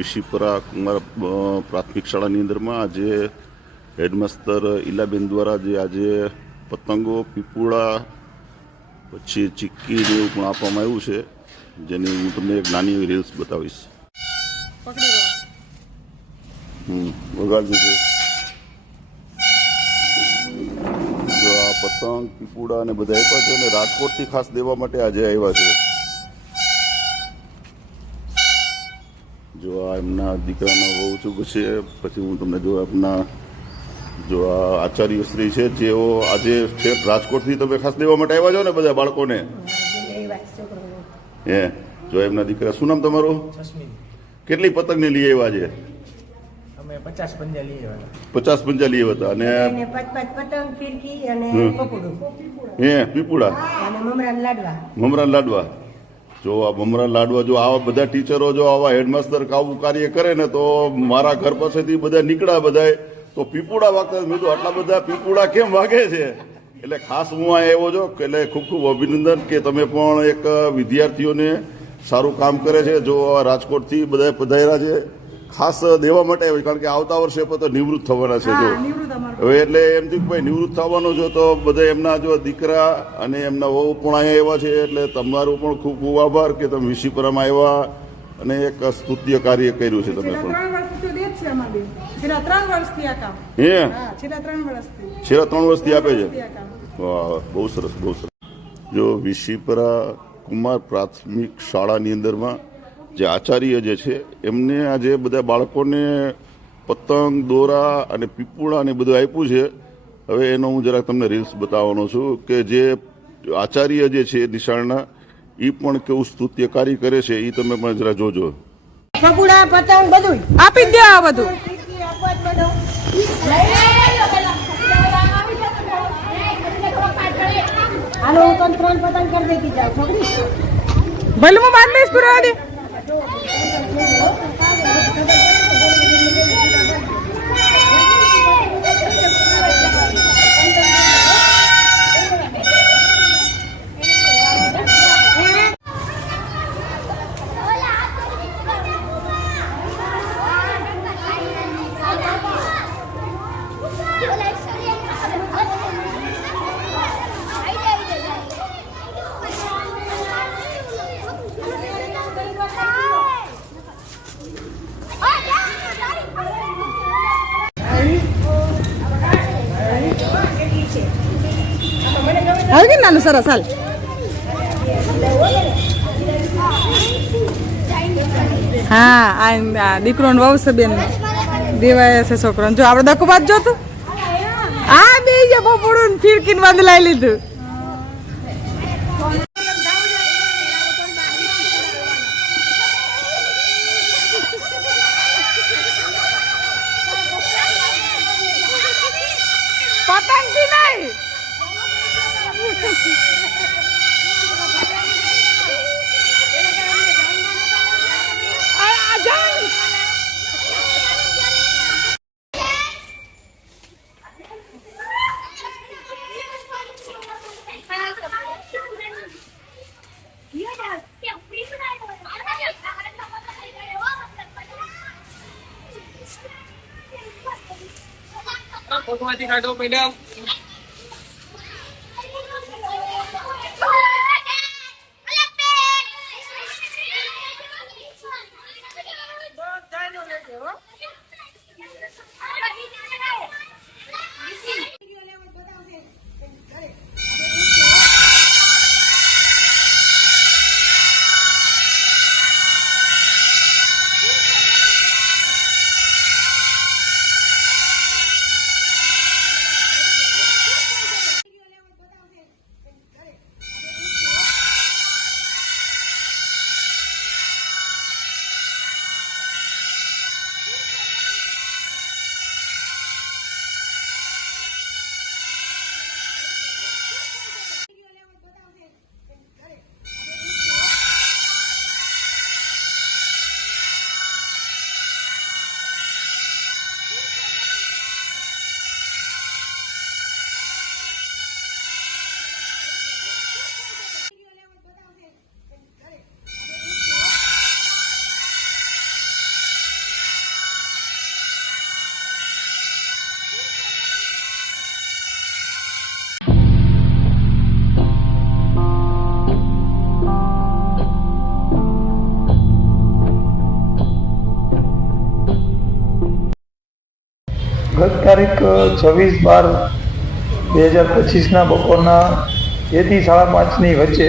વિશીપરા કુમાર પ્રાથમિક શાળાની અંદરમાં આજે હેડમાસ્તર ઈલાબેન દ્વારા જે આજે પતંગો પીપુડા પછી ચીક્કી ને એવું પણ આપવામાં આવ્યું છે, જેની હું તમને એક નાની એવી રીલ્સ બતાવીશ હમ, વગાડજો જો. જો આ પતંગ પીપુડા અને બધા આપ્યા છે અને રાજકોટથી ખાસ દેવા માટે આજે આવ્યા છે જો આ એમના દીકરાનો બહુ ચૂક છે પછી હું તમને જો એમના જો આ આચાર્ય શ્રી છે જેઓ આજે સ્ટેટ રાજકોટથી તમે ખાસ દેવા માટે આવ્યા છો ને બધા બાળકોને? હે જો એમના દીકરા શું નામ તમારું? કેટલી પતંગને લઈ આવ્યા છે પચાસ પંજા લઈ આવ્યા હતા. અને પતંગ ફિરકી અને. હે પીપુડા? અને મમરાન લાડવા. મમરા લાડવા. જો આ મમરા લાડવા જો આવા બધા ટીચરો જો આવા હેડમાસ્ટર કાવું કાર્ય કરે ને તો મારા ઘર પાસેથી બધા નીકળ્યા બધાય. તો પીપુડા વાગતા મેં તો આટલા બધા પીપુડા કેમ વાગે છે? એટલે ખાસ હું આ એવો છો કે એટલે ખૂબ ખૂબ અભિનંદન કે તમે પણ એક વિદ્યાર્થીઓને સારું કામ કરે છે. જો રાજકોટથી બધા પધાર્યા છે. ખાસ દેવા માટે આવ્યો કારણ કે આવતા વર્ષે તો નિવૃત્ત થવાના છે જો. હવે એટલે એમ થયું કે ભાઈ નિવૃત્ત થવાનો છો તો બધા એમના જો દીકરા અને એમના વહુ પણ અહીંયા આવ્યા છે એટલે તમારો પણ ખૂબ ખૂબ આભાર કે તમે વિશીપરામાં આવ્યા અને એક સ્તુત્ય કાર્ય કર્યું છે તમે પણ. છેલ્લા ત્રણ વર્ષથી હે? છેલ્લા ત્રણ વર્ષથી. છેલ્લા ત્રણ વર્ષથી આપે છે? વાહ બહુ સરસ બહુ સરસ. જો વિશીપરા કુમાર પ્રાથમિક શાળાની અંદરમાં જે આચાર્ય જે છે એમને આ જે બધા બાળકોને પતંગ દોરા અને પીપુળા ને બધું આપ્યું છે હવે એનો હું જરાક તમને રીલ્સ બતાવવાનો છું કે જે આચાર્ય જે છે નિશાળના એ પણ કેવું સ્તુત્ય કાર્ય કરે છે એ તમે પણ જરા જોજો. પકોડા પતંગ બધું આપી દે આ બધું. હાલો હું ત્રણ પતંગ કરી દેતી જાઉં છોકરી. ભલે હું બાંધ દઈશ તું રહેવા દે. આવી ગયું નાનું સરસ, હાલ. હા, આ દીકરો ને છે બેન દેવાય છે છોકરો જો, આપણે દકો બાદ જોતું? આ બે ગયા બપોડું બંધ લાવી લીધું. Otomatis. ગત તારીખ છવ્વીસ બાર બે હજાર પચીસના બપોરના બેથી સાડા પાંચની વચ્ચે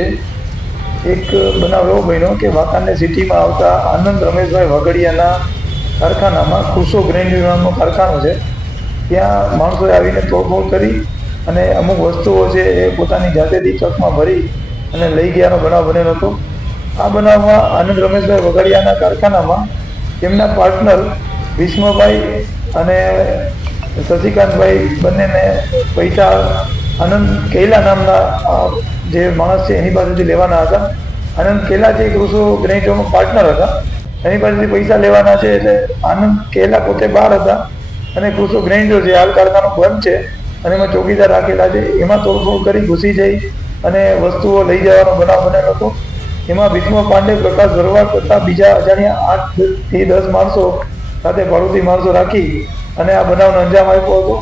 એક બનાવ એવો બન્યો કે વાતાને સિટીમાં આવતા આનંદ રમેશભાઈ વગડિયાના કારખાનામાં ખુશો ગ્રેન્ડ નામનું કારખાનું છે. ત્યાં માણસોએ આવીને તોડફોડ કરી અને અમુક વસ્તુઓ છે એ પોતાની જાતેથી ટ્રકમાં ભરી અને લઈ ગયાનો બનાવ બનેલો હતો. આ બનાવમાં આનંદ રમેશભાઈ વગડિયાના કારખાનામાં તેમના પાર્ટનર ભીષ્મભાઈ અને શશિકાંતભાઈ બંનેને પૈસા આનંદ કેલા નામના જે માણસ છે, એની પાસેથી લેવાના હતા. આનંદ કેલા જે કૃષો ગ્રેનેટોનો પાર્ટનર હતા, એની પાસેથી પૈસા લેવાના છે એટલે આનંદ કેલા પોતે બહાર હતા. અને કૃષો ગ્રેનેટો જે હાલ કારખાનો બંધ છે, અને એમાં ચોકીદાર રાખેલા છે, એમાં તોડફોડ કરી ઘૂસી જઈ અને વસ્તુઓ લઈ જવાનો બનાવ બનેલો હતો. એમાં ભીષ્મ પાંડે પ્રકાશ ભરવા તથા બીજા અજાણ્યા આઠથી દસ માણસો સાથે ભાડુતી માણસો રાખી અને આ બનાવનો અંજામ આપ્યો હતો.